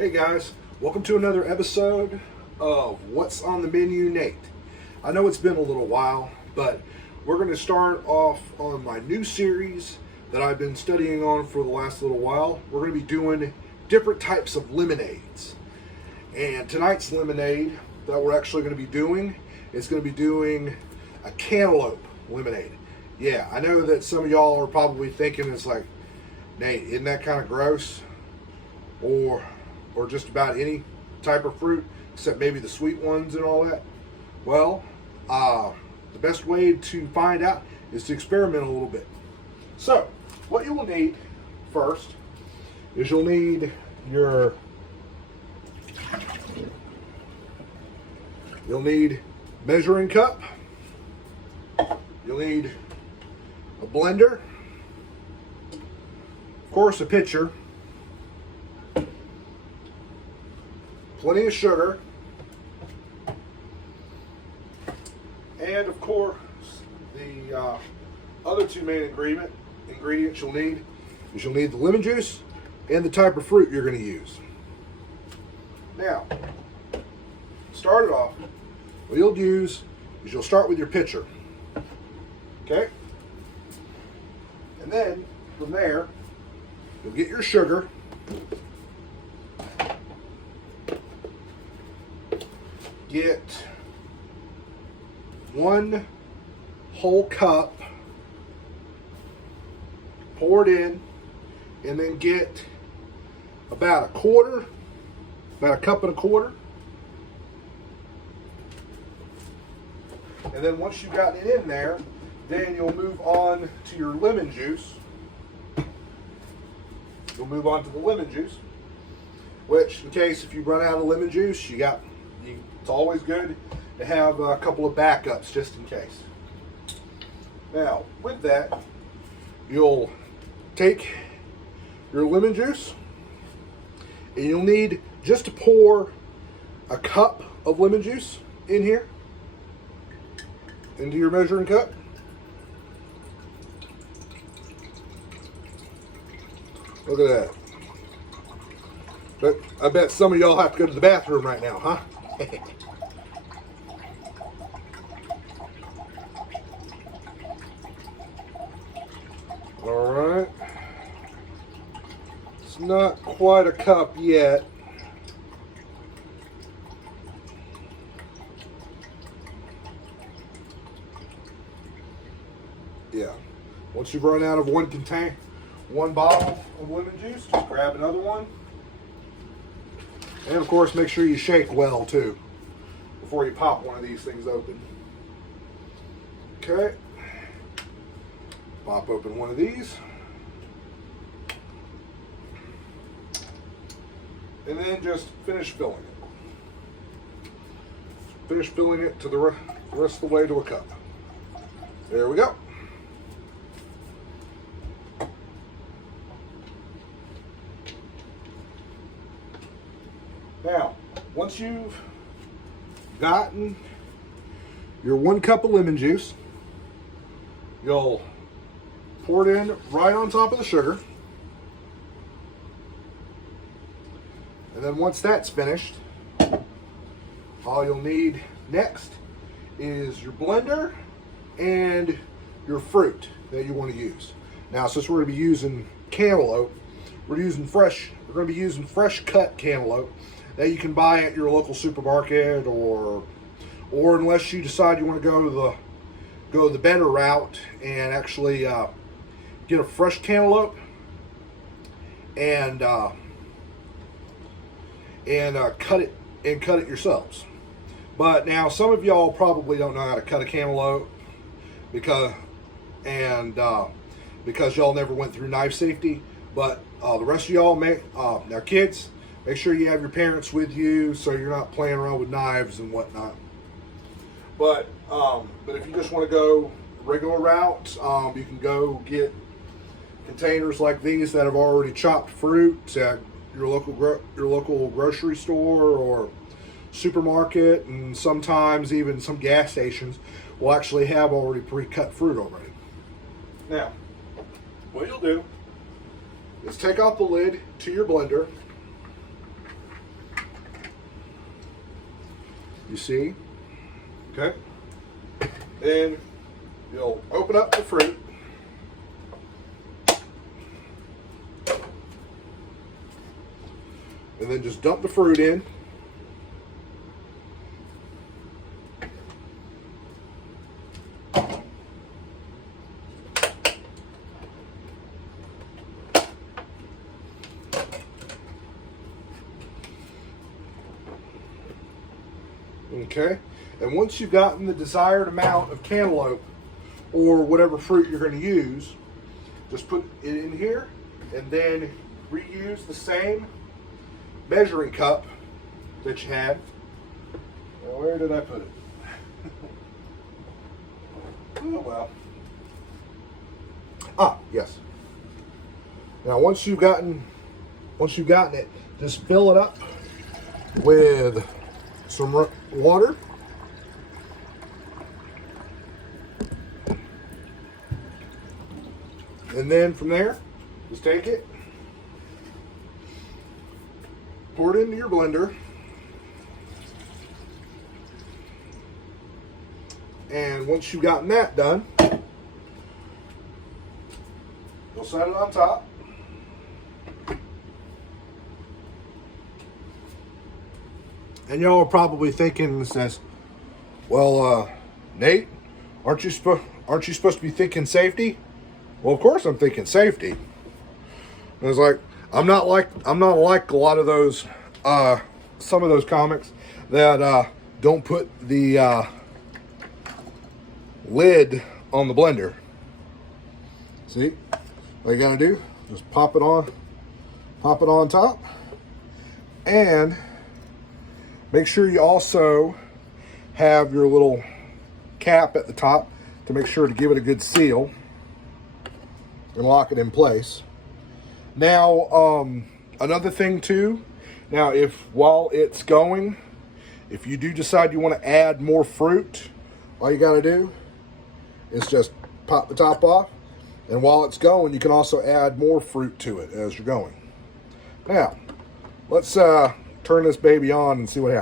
Hey guys, welcome to another episode of What's on the Menu, Nate. I know it's been a little while, but we're going to start off on my new series that I've been studying on for the last little while. We're going to be doing different types of lemonades. And tonight's lemonade that we're actually going to be doing is going to be doing a cantaloupe lemonade. Yeah, I know that some of y'all are probably thinking it's like, Nate, isn't that kind of gross? Or just about any type of fruit, except maybe the sweet ones and all that. Well, the best way to find out is to experiment a little bit. So, what you will need first is you'll need your measuring cup. You'll need a blender, of course, a pitcher, plenty of sugar, and of course the other two main ingredients you'll need is you'll need the lemon juice and the type of fruit you're going to use. Now, start it off, what you'll use is you'll start with your pitcher, okay? And then from there, you'll get your sugar. Get 1 whole cup, pour it in, and then get about a cup and a quarter. And then once you've gotten it in there, then you'll move on to your lemon juice. You'll move on to the lemon juice, which in case if you run out of lemon juice, it's always good to have a couple of backups just in case. Now, with that, you'll take your lemon juice and you'll need just to pour a cup of lemon juice in here, into your measuring cup. Look at that. But I bet some of y'all have to go to the bathroom right now, huh? All right. It's not quite a cup yet. Yeah. Once you've run out of one bottle of lemon juice, just grab another one. And of course, make sure you shake well too before you pop one of these things open. Okay. Pop open one of these. And then just finish filling it. Finish filling it to the rest of the way to a cup. There we go. Now, once you've gotten your 1 cup of lemon juice, you'll pour it in right on top of the sugar. And then once that's finished, all you'll need next is your blender and your fruit that you want to use. Now, since we're going to be using cantaloupe, we're going to be using fresh cut cantaloupe that you can buy at your local supermarket, or unless you decide you want to go the better route and actually get a fresh cantaloupe and cut it yourselves. But now some of y'all probably don't know how to cut a cantaloupe because y'all never went through knife safety. But the rest of y'all now kids, make sure you have your parents with you so you're not playing around with knives and whatnot. But if you just want to go regular route, you can go get containers like these that have already chopped fruit at your local grocery store or supermarket, and sometimes even some gas stations will actually have already pre-cut fruit already. Now, what you'll do is take off the lid to your blender, You see? Okay. Then you'll open up the fruit. And then just dump the fruit in. Okay, and once you've gotten the desired amount of cantaloupe or whatever fruit you're going to use, just put it in here and then reuse the same measuring cup that you had. Now, where did I put it? Oh well. Ah, yes. Now once you've gotten it, just fill it up with some water. And then from there, just take it, pour it into your blender, and once you've gotten that done, you'll set it on top. And y'all are probably thinking, says, well, Nate, aren't you supposed to be thinking safety? Well, of course I'm thinking safety. And it's like I'm not like a lot of those some of those comics that don't put the lid on the blender. See, what you gotta do? Just pop it on top, and make sure you also have your little cap at the top to make sure to give it a good seal and lock it in place. Now, another thing too, now while it's going, if you do decide you want to add more fruit, all you got to do is just pop the top off, and while it's going, you can also add more fruit to it as you're going. Now, let's turn this baby on and see what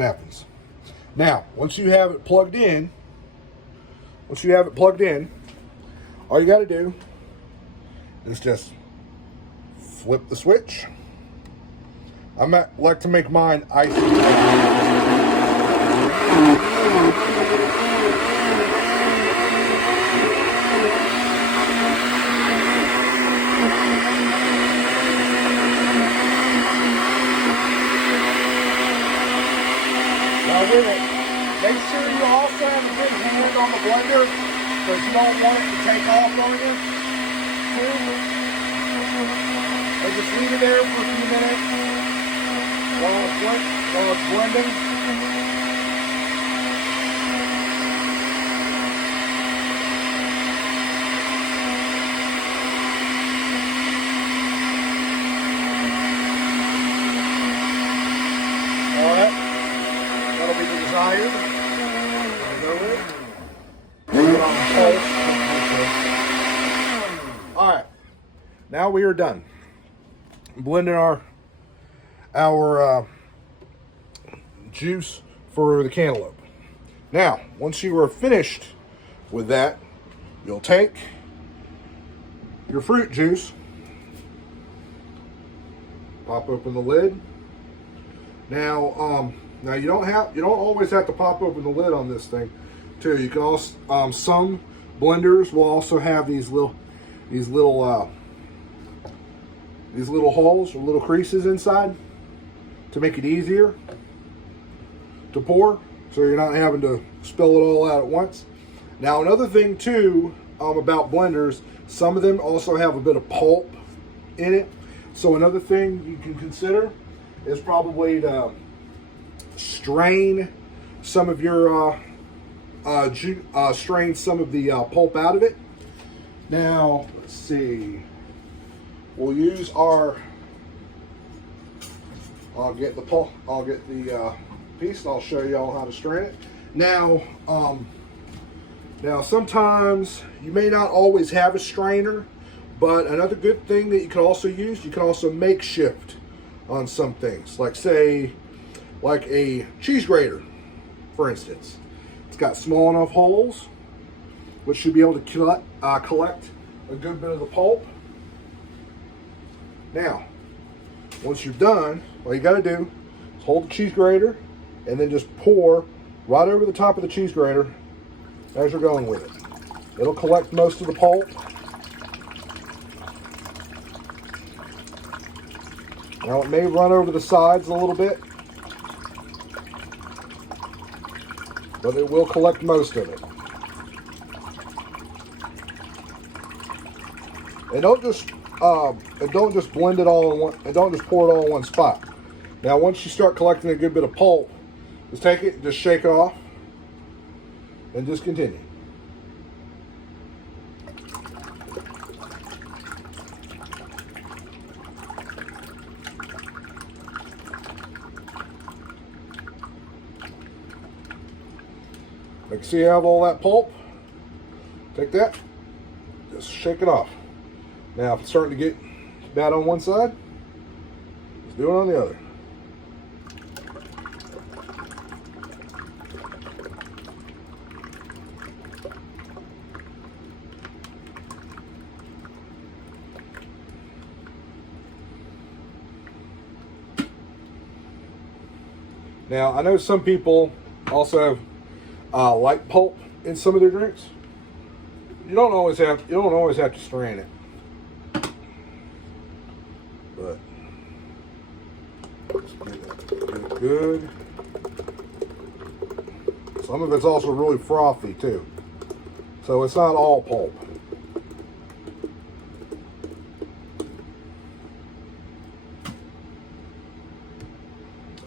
happens. Now, once you have it plugged in, all you got to do is just flip the switch. I like to make mine icy. With it, make sure you also have a good hand on the blender because you don't want it to take off on you. And just leave it there for a few minutes while it's blending. That'll be the desired. Alright, now we are done blending our juice for the cantaloupe. Now, once you are finished with that, you'll take your fruit juice, pop open the lid. Now you don't always have to pop open the lid on this thing, too. You can also some blenders will also have these little holes or little creases inside to make it easier to pour, so you're not having to spill it all out at once. Now, another thing too about blenders, some of them also have a bit of pulp in it. So another thing you can consider is probably to strain some of your strain some of the pulp out of it. Now, let's see. We'll use our. I'll get the piece, and I'll show y'all how to strain it. Now, sometimes you may not always have a strainer, but another good thing that you can also use, you can also makeshift on some things. Like say like a cheese grater, for instance. It's got small enough holes, which should be able to collect a good bit of the pulp. Now, once you're done, all you got to do is hold the cheese grater and then just pour right over the top of the cheese grater as you're going with it. It'll collect most of the pulp. Now it may run over the sides a little bit, but it will collect most of it. And don't just blend it all in one, and don't just pour it all in one spot. Now once you start collecting a good bit of pulp, just take it, just shake it off, and just continue. Like, see, you have all that pulp. Take that, just shake it off. Now, if it's starting to get bad on one side, let's do it on the other. Now, I know some people also have light pulp in some of their drinks. You don't always have to strain it, but just get it good. Some of it's also really frothy too, so it's not all pulp.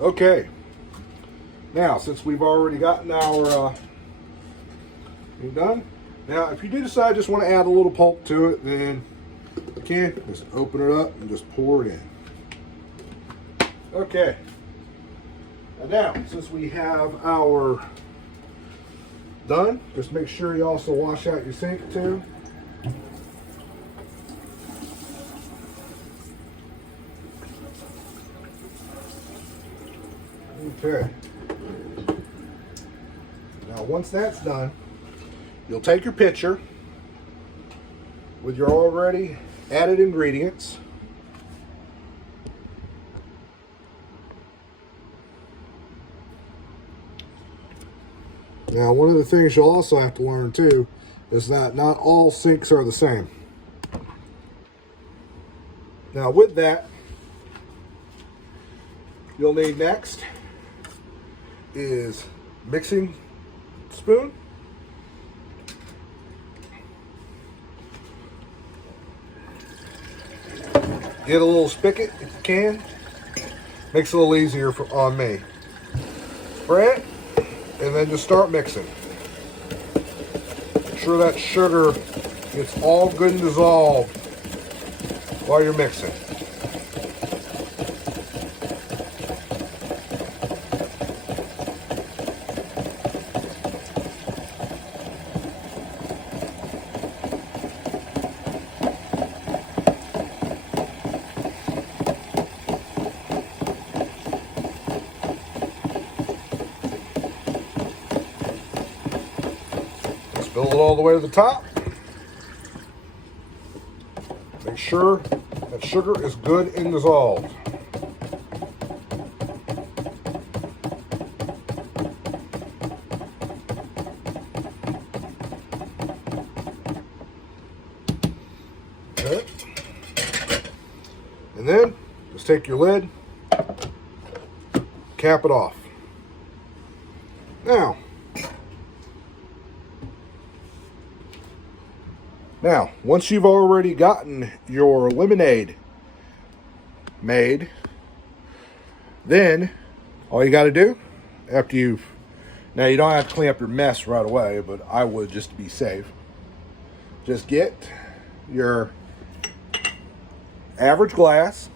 Okay. Now, since we've already gotten our thing done, now if you do decide just want to add a little pulp to it, then you can just open it up and just pour it in. Okay. And now, since we have our done, just make sure you also wash out your sink too. Okay. Now, once that's done, you'll take your pitcher with your already added ingredients. Now, one of the things you'll also have to learn too is that not all sinks are the same. Now, with that, you'll need next is mixing spoon. Get a little spigot if you can. Makes it a little easier on me. Spray it, and then just start mixing. Make sure that sugar gets all good and dissolved while you're mixing. Fill it all the way to the top. Make sure that sugar is good and dissolved. Okay. And then just take your lid, cap it off. Now, once you've already gotten your lemonade made, then all you got to do now you don't have to clean up your mess right away, but I would, just to be safe, just get your average glass,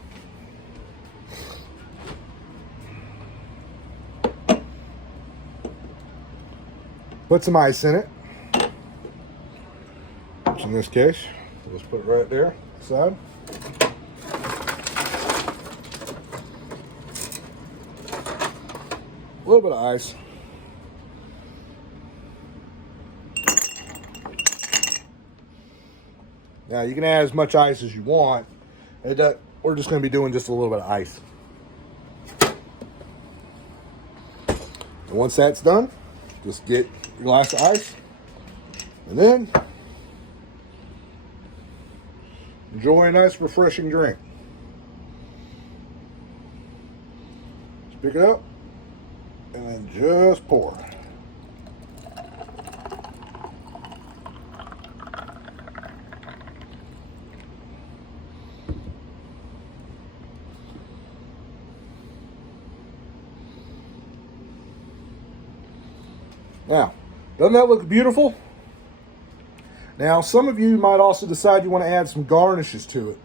put some ice in it. In this case, we'll just put it right there, side. A little bit of ice. Now you can add as much ice as you want. We're just going to be doing just a little bit of ice. And once that's done, just get your glass of ice, and then enjoy a nice refreshing drink. Just pick it up and then just pour. Now, doesn't that look beautiful? Now, some of you might also decide you want to add some garnishes to it,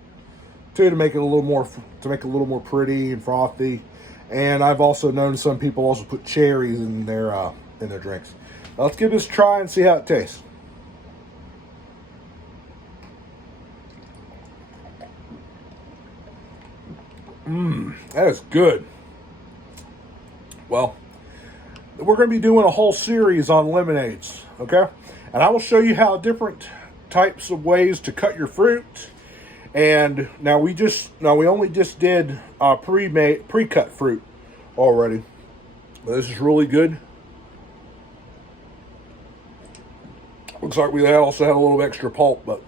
too, to make it a little more pretty and frothy. And I've also known some people also put cherries in their drinks. Now, let's give this a try and see how it tastes. That is good. Well, we're going to be doing a whole series on lemonades, okay? And I will show you how different types of ways to cut your fruit. And now we only just did pre-cut fruit already. This is really good. Looks like we also had a little extra pulp, but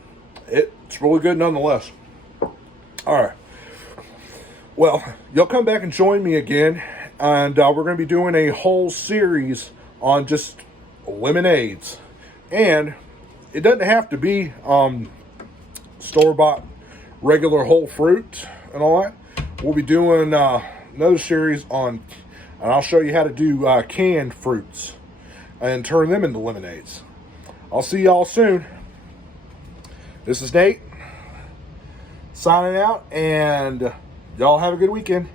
it's really good nonetheless. All right. Well, you'll come back and join me again, and we're going to be doing a whole series on just lemonades. And it doesn't have to be store-bought regular whole fruit and all that. We'll be doing another series on, and I'll show you how to do canned fruits and turn them into lemonades. I'll see y'all soon. This is Nate signing out, and y'all have a good weekend.